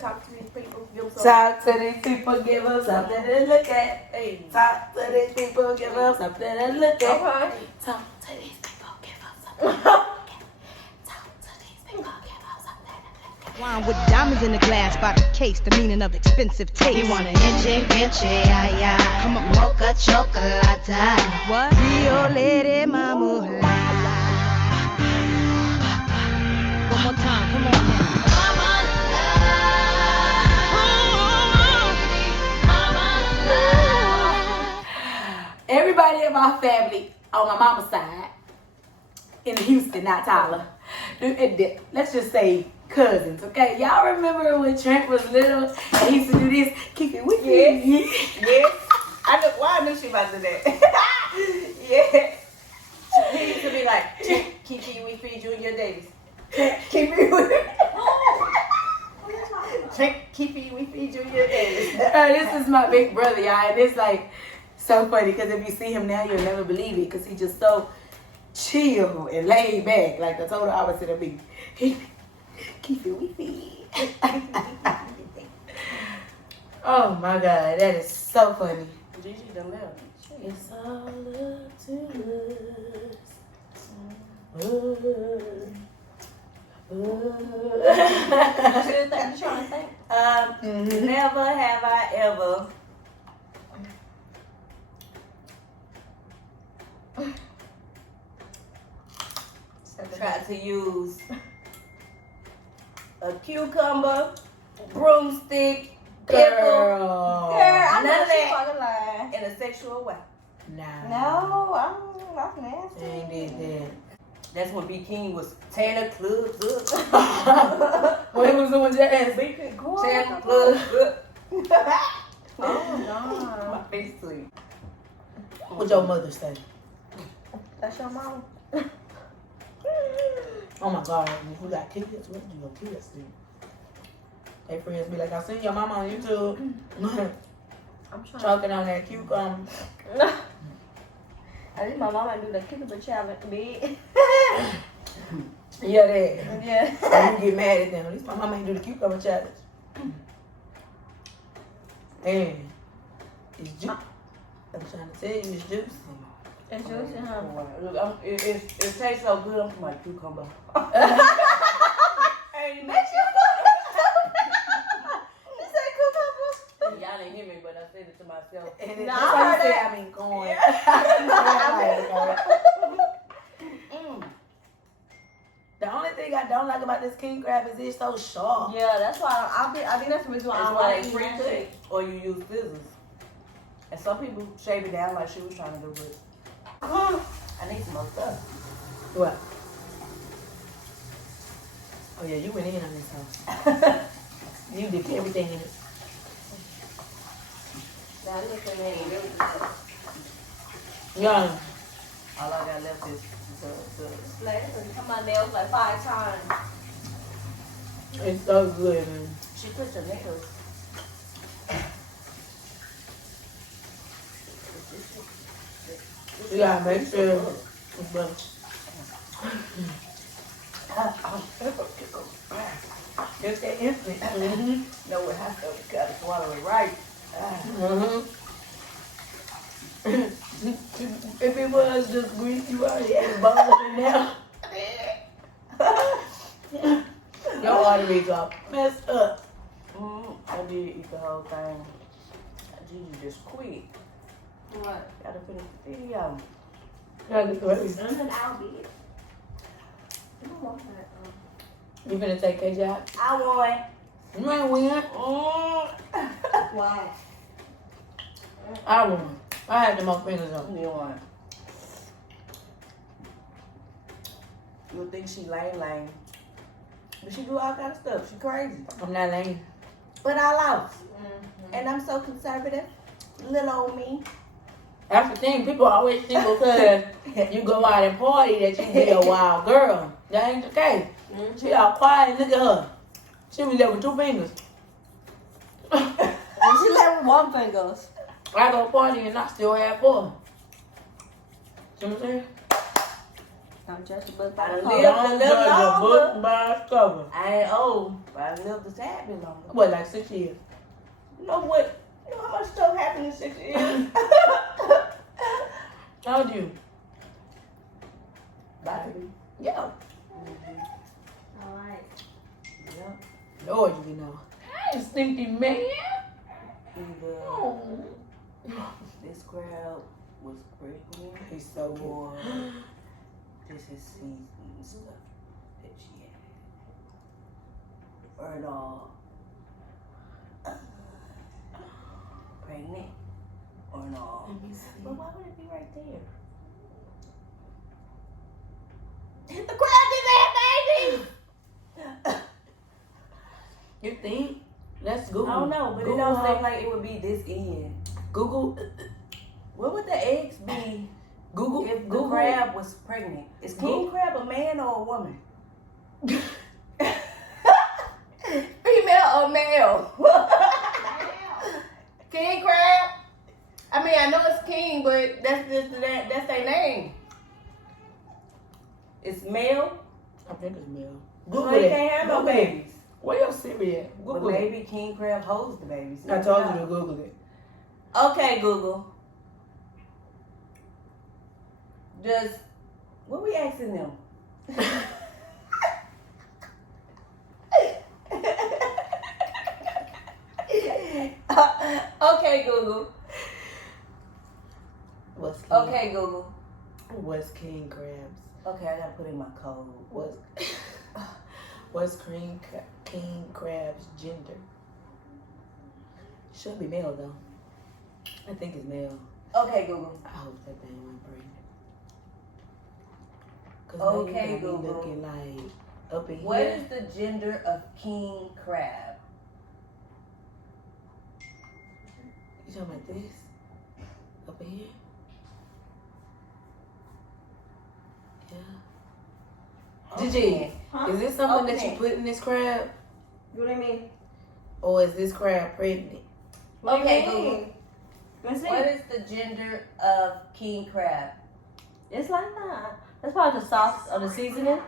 talk to these people. Give them Talk to these people, give them something to look at. Hey, talk to these people, give them something to look at. Okay. Talk to these people, give them something to look at. Talk to these people, give them something to look at. Wine with diamonds in the glass by the case, the meaning of expensive taste. You want an inche, ay, ay. Come on. Mocha chocolate. What? Rio Lady Mama. One more time, come on now. Everybody in my family, on my mama's side, in Houston, not Tyler, let's just say cousins, okay? Y'all remember when Trent was little and he used to do this? Keep it with Yes. me. Yes. I knew she about to do that. Yeah. He used to be like, keep it, we feed you in your days. Keep it with keep it, we feed you in your days. This is my big brother, y'all, and it's like so funny because if you see him now, you'll never believe it because he's just so chill and laid back, like the total opposite of me. He keep it with me. Oh my God, that is so funny. Gigi done left. It's all up to us. Never have I ever tried to use a cucumber, broomstick, pickle, Girl. none know of she that fucking lying. in a sexual way. Nah. No, that's nasty. Ain't did that. That's when B King was tearing the clubs up. When he was doing jazz. Tearing the clubs up. Oh My face sweet. What your mother say? That's your mama. Oh my God, if we got kids, what do your kids do? They friends be like, I seen your mama on YouTube I'm trying. choking on that cucumber. I think my mama do the cucumber challenge big. Yeah, that. Yeah. You get mad at them. At least my mama ain't do the cucumber challenge. And it's juicy. I'm trying to tell you, it's juicy. It's juicy, huh? Look, it tastes so good. I'm my cucumber. Hey, Bitch, you You said cucumber? y'all didn't hear me, but I said it to myself. And Nah, that's why I you heard say that. I mean corn. The only thing I don't like about this king crab is it's so sharp. Yeah, that's why I think that's the reason why I That's don't why like they eating freeze it. it, or you use scissors. And some people shave it down like she was trying to do it. I need some more stuff. What? Oh yeah, you went in on this house. You did everything in it. Now look at me. Yeah. All I got left is the Like, come my nails like 5 times. It's so good, man. she put the nails. You gotta make sure it's bunch. It's that instant. No, it has to. You gotta swallow it right. If it was just grease, you already had a ball in there. Your arteries are messed up. I did eat the whole thing. Gigi just quit. What? Gotta finish the video. Something I'll be. You don't want that. You finna take KJ out? I won. You ain't win. Why? I won. I had the most fingers on. You won. You would think she lame. But she do all kind of stuff. She crazy. I'm not lame. But I lost. And I'm so conservative. Little old me. That's the thing. People always think because you go out and party that you be a wild girl. That ain't the case. She all quiet. Look at her. She was there with 2 fingers. And she left with 1 finger. I go party and I still have 4. See what I'm saying? Don't judge a book I by the done cover. lived a Don't little judge a longer. book by its cover. I ain't old, but I lived a tad bit longer. What, like 6 years? You know what? You know how much stuff happened in 6 years? How old you? About to be. Yeah. Alright. Yeah. Lord, you know. Hey, stinky man. Either Oh. this crowd was pregnant He's so good. or this is season stuff that she had. Or no. Pregnant or no. Let me see. But why would it be right there? The crowd just had babies! You think? Let's Google. I don't know, but Google it don't how- seem like it would be this end. Google. What would the eggs be Google. if the Google. crab was pregnant? Is king crab a man or a woman? Female or male? King crab? I mean, I know it's king, but that's their name. It's male. I think it's male. So Google he it. can't have no Google it. babies. Where your Siri at? But Google it. maybe king crab holds the babies. I told you to Google it. Okay, Google. What we asking them? Okay, Google. What's king? Okay, Google. What's king crabs? Okay, I gotta put in my code. What's king crab's gender? Should be male though. I think it's male. Okay, Google. I hope that thing went pregnant. Cause Okay, maybe Google. looking like up in What here. is the gender of king crab? You talking about this? Up in here? Yeah. Gigi, Huh? is this something that Okay. you put in this crab? What do you mean? Or is this crab pregnant? What do you Okay, mean? Google. Let's see. What is the gender of king crab? It's like that. That's probably the sauce or the seasoning.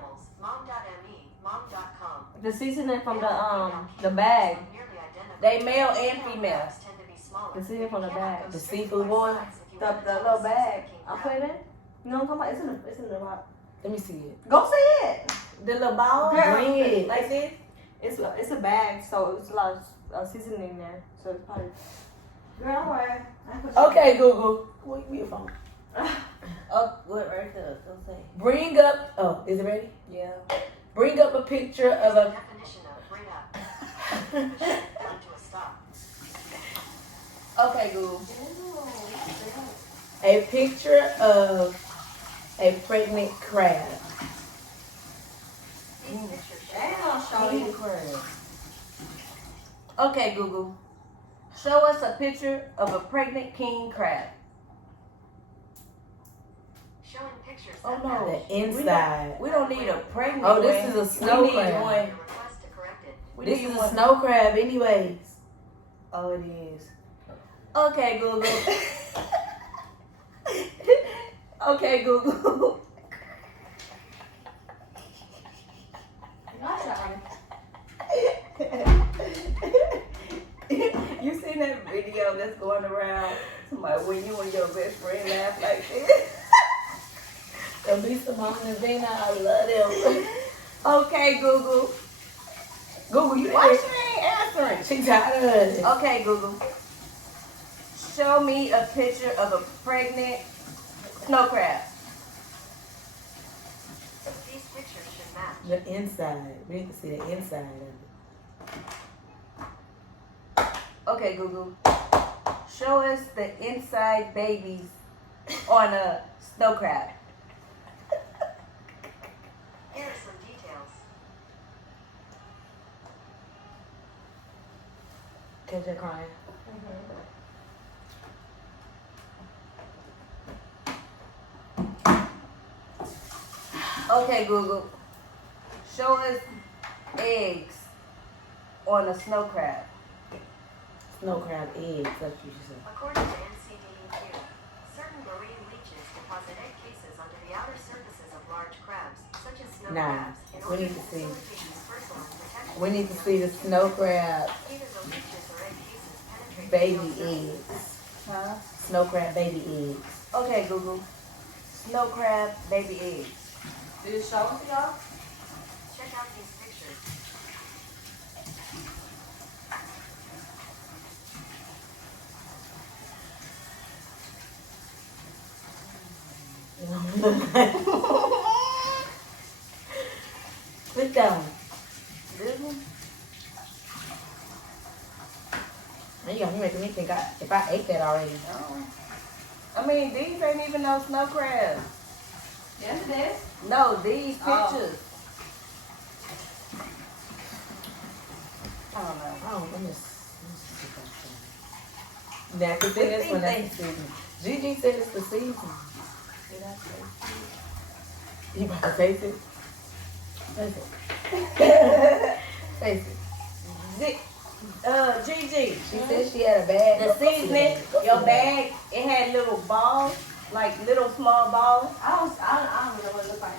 The seasoning from the bag. They male and female. The seasoning from the bag. The seafood boil? The little bag. I put it in. You know what I'm talking about? It's in the box. Let me see it. Go see it. The little ball? Girl. Bring it. Like this? It's a bag, so it's a lot of seasoning in there. So it's probably. Girl, don't worry. I put it Okay, Google. Wait, your phone. Oh, what right there? Don't say. Bring up. Oh, is it ready? Yeah. Bring up a picture of a. Okay, Google. A picture of a pregnant crab. King crab. Okay, Google. Show us a picture of a pregnant king crab. Showing pictures. Oh no. The inside. We don't need a pregnant Oh, this one. is a snow We need crab. one. Request to correct it. We This need is a one. snow crab, anyways. Oh, it is. Okay, Google. Okay, Google. You seen that video that's going around? Somebody when you and your best friend laugh like this. The Simone and Zena, I love them. Okay, Google. Google, you Why there? she ain't answering? She tired of it. Okay, Google. Show me a picture of a pregnant snow crab. These pictures should match. The inside. We need to see the inside of it. Okay, Google. Show us the inside babies on a snow crab. Here are some details. Catch her crying. Okay, Google. Show us eggs on a snow crab. Snow crab eggs, that's what you said. According to NCDEQ, certain marine leaf leeches deposit egg cases onto the outer surfaces of large crabs, such as snow Nah, crabs, in we order need to to see. facilitate dispersal and protection. We need to see the snow crab Either the leeches or egg cases penetrate the baby shell surfaces. eggs. Huh? Snow crab baby eggs. Okay, Google. Snow crab baby eggs. Did it show it to y'all? Check out these pictures. Sit down. This one? Now you making me think if I ate that already. Oh. I mean, these ain't even no snow crabs. Yes, it is. No, these Oh. pictures. I don't know. Oh, let me see something. Now, if it's in this one, that's the season. Gigi said it's the season. Did I say? You about to taste it? Taste it. Taste it. Gigi. She said she had a bag. The seasoning, your bag, it had little balls, like little small balls. I don't know what it looks like.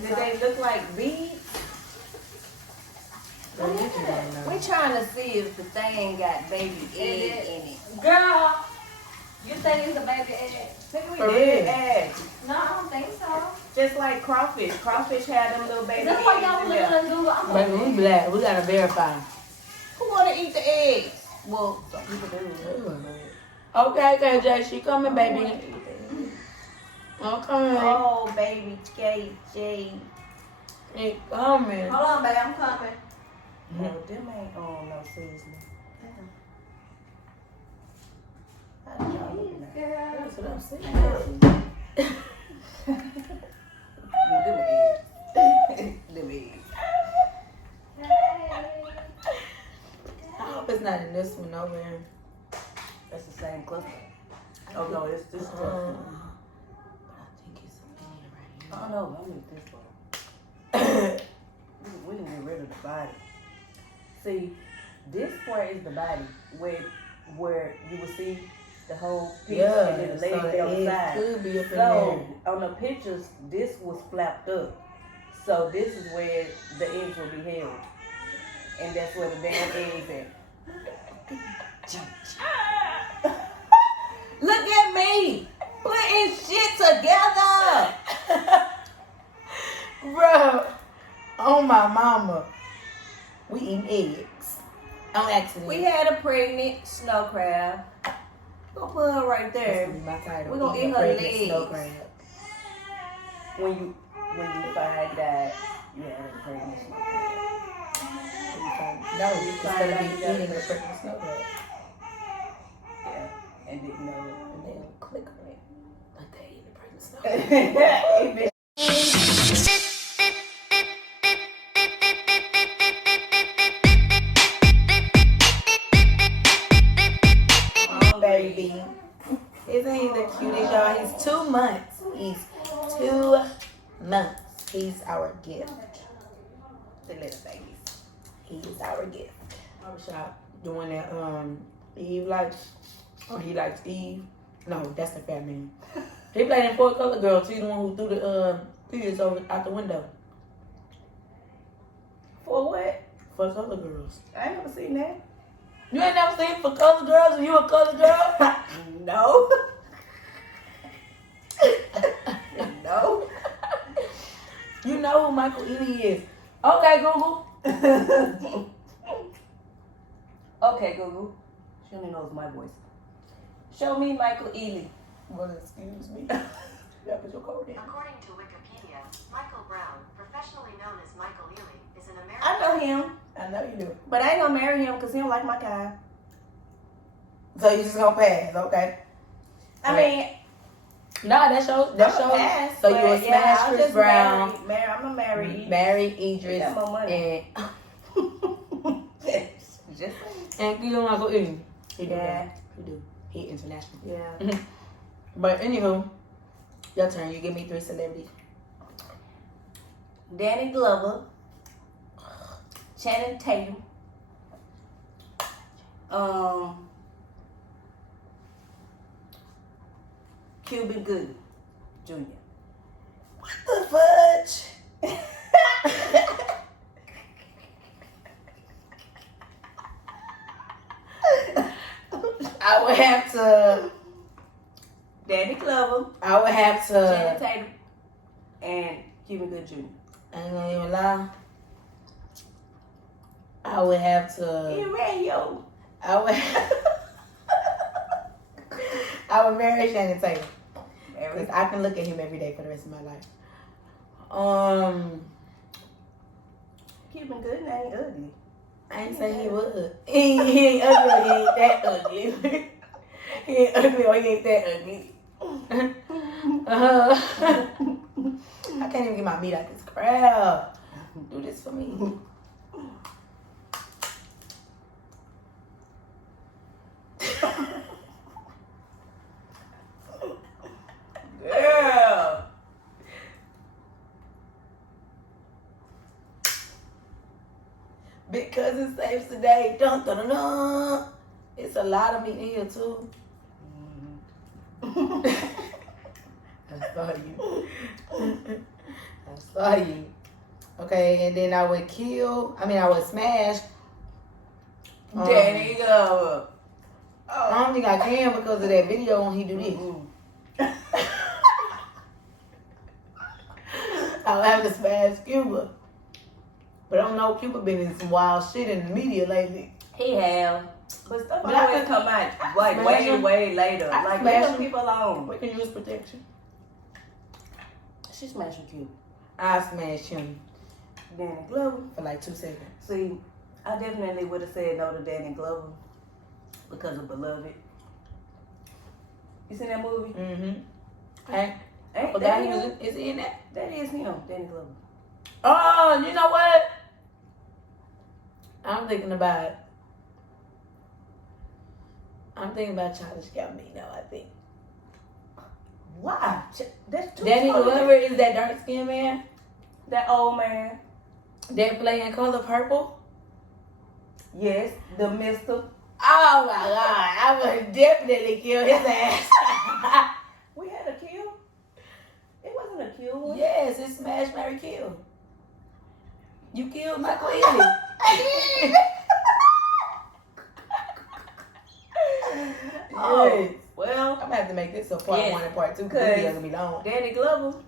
Did they look like beads? Girl, you can let her know. We trying to see if the thing got baby egg in it. Girl, you think it's a baby egg? Think For we did real? eggs. No, I don't think so. Just like crawfish. Crawfish had them little baby That's why y'all eggs in looking there. at Google. I'm Baby, like, we black. We gotta verify. Who wanna eat the eggs? Well, some people do. Okay, KJ, she coming, baby. Okay. Oh, baby KJ. She coming. hold on, baby, I'm coming. No, them ain't on no seasoning. How did y'all looking at? Girl. That's what I'm saying. Them eggs. Them eggs. I hope it's not in this one nowhere. That's the same cluster. Oh no, it's this But cluster. I think it's in Oh right no, I need this one. here. We can get rid of the body. See, this part is the body where you will see the whole piece Yeah, and then the so leg the on the egg side. could be up in So on the pictures, this was flapped up. So this is where the eggs will be held. And that's where the damn eggs at. Look at me putting shit together. Bro, oh my mama. We eating eggs. On accident. We had a pregnant snow crab. Gonna put her right That's there. gonna be my title. We gonna Eating eat a her pregnant snow legs. crab. When you find that you had a pregnant snow crab. No, it's find gonna out be you got eating a pregnant. pregnant snow crab. Yeah, and didn't know And then click on it. Like they eating a pregnant snow it. baby. Isn't he the cutest, y'all? He's 2 months. He's 2 months. He's our gift. The little babies. He's our gift. I was shot doing that. Eve likes, or he likes Eve. No, that's the fat man. He played in 4 Color Girls. He's the one who threw the kids over out the window. For what? 4 Color Girls. I ain't never seen that. You ain't never seen 4 Color Girls, and you a color girl? No. No. You know who Michael Ealy is. Okay, Google. Okay, Google. She only knows my voice. Show me Michael Ealy. Well, excuse me. Yeah, put your code in. According to Wikipedia, Michael Brown, professionally known as Michael Ealy, is an American. I know him, I know you do. but I ain't gonna marry him because he don't like my kind. So you just gonna pass, okay? I Right. mean, Nah, that shows. pass, So you but will yeah, smash I'll Chris just Brown, I'm gonna marry. marry He Idris, got more money. and Just you don't want to go in. He do. Yeah. that. He do. He international. yeah. But anywho, your turn. You give me 3 celebrities. Danny Glover, Channing Tatum, Cuban Good Jr. What the fudge? I would have to. Danny Glover, I would have Channing to. Tatum, and Cuban Good Jr. I ain't gonna even lie. I would have to. In radio. I would. I would marry Shannon Tatum. Because I can look at him every day for the rest of my life. Cuban Good ain't ugly. I ain't saying he was. He ain't ugly. He ain't that ugly. He ain't ugly or he ain't that ugly. I can't even get my meat out this crowd. Do this for me. Girl. Big cousin saves today. Dun, dun, dun, dun. It's a lot of meat in here too. I saw you. I saw you. Okay, and then I would smash. Danny Glover. I don't think I can because of that video when he do this. I'll have to smash Cuba. But I don't know, Cuba been in some wild shit in the media lately. He have. But stuff But I always can- come out like smash way, him. way later. I Like, smash leave him. them people alone. We can use protection. She smashing Cuba. I smashed him Danny Glover. for like 2 seconds. See, I definitely would have said no to Danny Glover because of Beloved. You seen that movie? Mm-hmm. Hey, Ain't forgot that he was him? in, is he in that? That is him, Danny Glover. Oh, you know what? I'm thinking about Childish Gambino, I think. Why? That's too Danny totally Glover is that dark skinned man that old man. that play in Color Purple? Yes, the Mister. Oh my God, I would definitely kill his ass. We had a kill. It wasn't a kill. Was it? Yes, it's Smash, Marry, Kill. You killed Michael Ealy. Oh, Yes. well, I'm gonna have to make this a part Yes, 1 and part 2 because because- it's gonna be long. Danny Glover,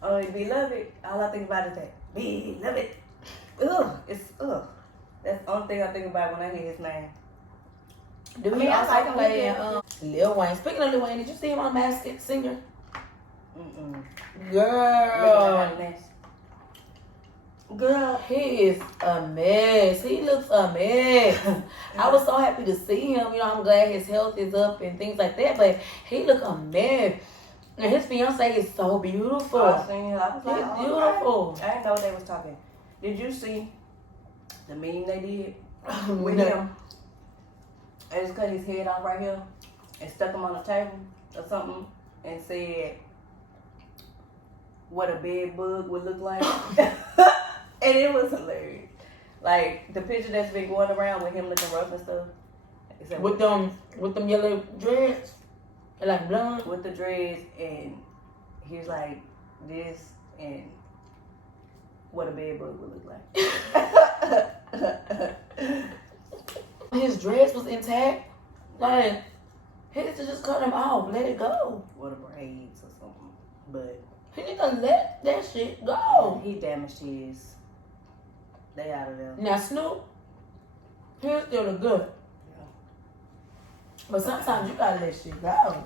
Beloved. All I think about is that Beloved. Ugh, it's ugh. That's the only thing I think about when I hear his name. Do I we mean, I also like him play with Lil Wayne? Speaking of Lil Wayne, did you see him on Masked Singer? Mm-mm. Girl, Girl, he is a mess. He looks a mess. I was so happy to see him. You know, I'm glad his health is up and things like that. But he look a mess. And his fiance is so beautiful. I seen it. I was like, He's oh, beautiful. I didn't know they was talking. Did you see the meme they did with No. him? They just cut his head off right here and stuck him on the table or something and said what a bed bug would look like. And it was hilarious. Like the picture that's been going around with him looking rough and stuff. It said, With them yellow dreads, and like blonde. with the dreads, and he was like this and what a bed bug would look like. His dress was intact. Like, he need to just cut him off. Let it go. What a braids or something. But He need to let that shit go. he damaged his. They out of there. Now Snoop, he'll still look good. Yeah. But sometimes you gotta let shit go.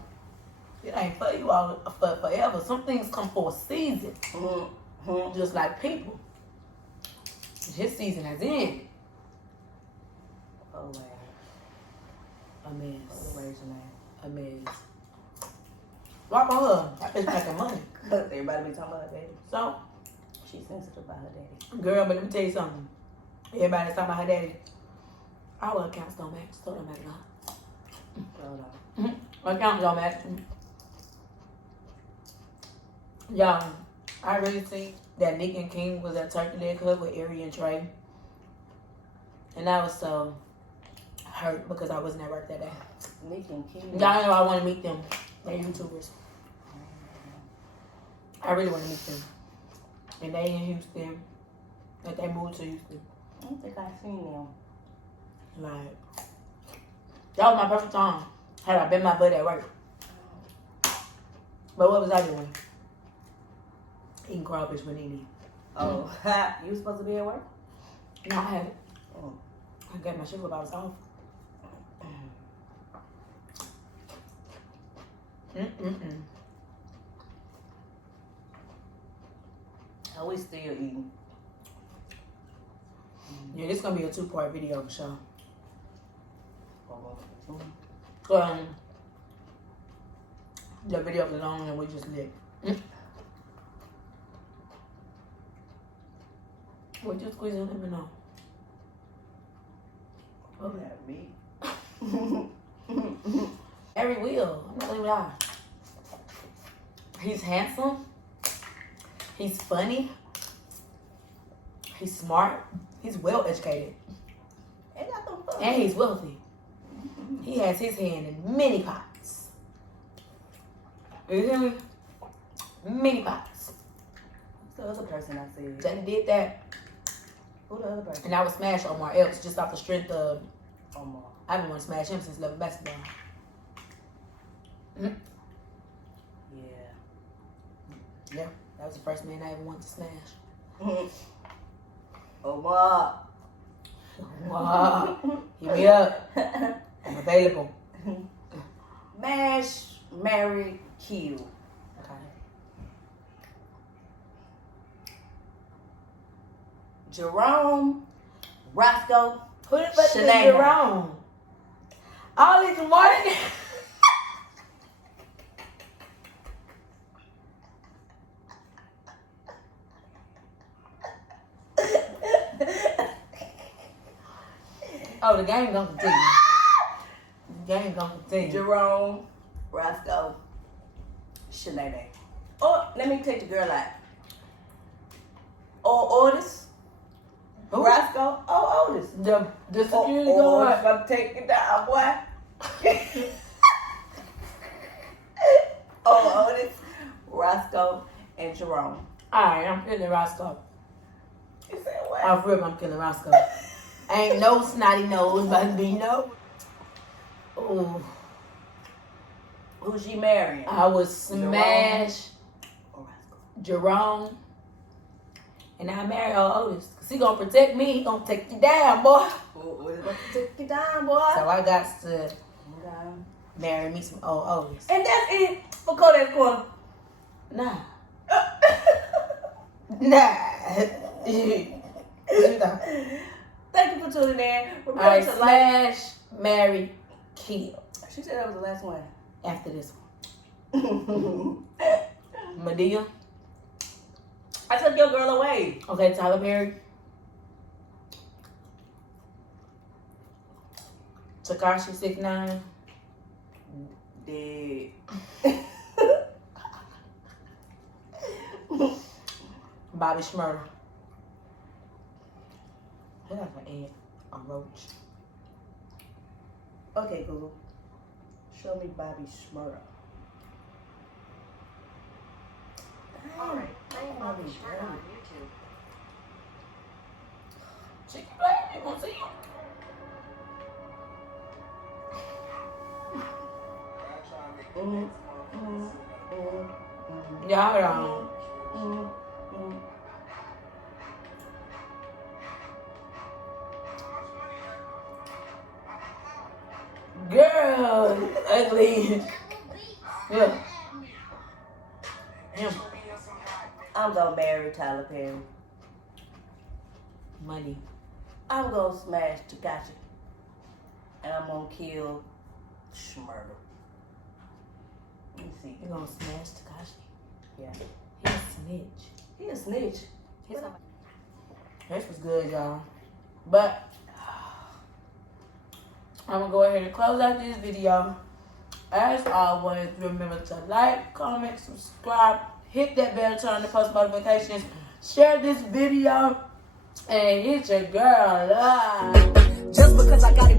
It ain't for you all for forever. Some things come for a season. Mm-hmm. Just like people. His season has ended. Oh wow. A mess. What raise your name? A mess. Rock on her. That bitch making money. Everybody be talking about her daddy. So, She's sensitive about her daddy. girl, but let me tell you something. Everybody's talking about her daddy. Our accounts don't match. So it don't matter. Hold on. Our accounts don't match. Y'all, I really think that Nick and King was at Turkey Leg Hut with Ari and Trey. And I was so hurt because I wasn't at work that day. Nick and King. Y'all know I want to meet them. They're YouTubers. I really want to meet them. And they in Houston. Like they moved to Houston. I don't think I've seen them. Like, that was my perfect time. Had I been my butt at work. But what was I doing? Eating crawfish with Nene. Oh, you was supposed to be at work? No, I had it. Oh. I got my sugar bottles off. Oh, we still eating. Yeah, this is gonna be a 2-part video for sure. The video was long and we just lit. What you squeezing? Let me know. Oh, that meat. Every wheel. I'm not gonna lie. He's handsome. He's funny. He's smart. He's well educated. And he's wealthy. He has his hand in many pots. You hear me? Many pots. Who's the other person I said? Johnny did that. Who the other person? And I would smash Omar Epps just off the strength of Omar. I've been wanting to smash him since level basketball. Yeah. Yeah, that was the first man I ever wanted to smash. Omar. Wow. Hit me up. I'm available. Mash, marry, kill. Okay. Jerome, Roscoe, Who the fuck is Shanae. Jerome? All these morning. Oh, the game gonna continue. The game gonna continue. Jerome, Roscoe, Shanae. Oh, let me take the girl out. Otis, Who? Roscoe, Otis. The security Otis guard. gonna take it down, boy. Otis, Roscoe, and Jerome. Alright, I'm killing Roscoe. You said what? Off rip, I'm killing Roscoe. Ain't no snotty nose about to be no. Ooh. Who's she marrying? I would smash Or Roscoe? Jerome. And I marry Otis. Cause he gonna protect me. He gonna take you down, boy. Otis gonna take you down, boy. So I got to Okay. marry me some old Otis. And that's it for Kodak Krew. Nah. Nah. What you thought? Thank you for tuning in. Remember Alright, to like. smash, marry, kill. She said that was the last one. After this one. Medea. I took your girl away. Okay, Tyler Perry. Tekashi 6ix9ine. Dead. Bobby Shmurda. I like an ant, a roach. Okay, Google. Show me Bobby Shmurda. Alright, playing Bobby Shmurda on YouTube. She can play me, gonna see you. Yeah, I heard Girl, ugly. Yeah. Him. I'm gonna marry Tyler Perry. Money. I'm gonna smash Tekashi. And I'm gonna kill Shmurda. Let me see. You gonna smash Tekashi? Yeah. He's a snitch. He a snitch. This was good, y'all. But I'm gonna go ahead and close out this video. As always, remember to like, comment, subscribe, hit that bell to turn on the post notifications, share this video, and hit your girl up. Just because I got it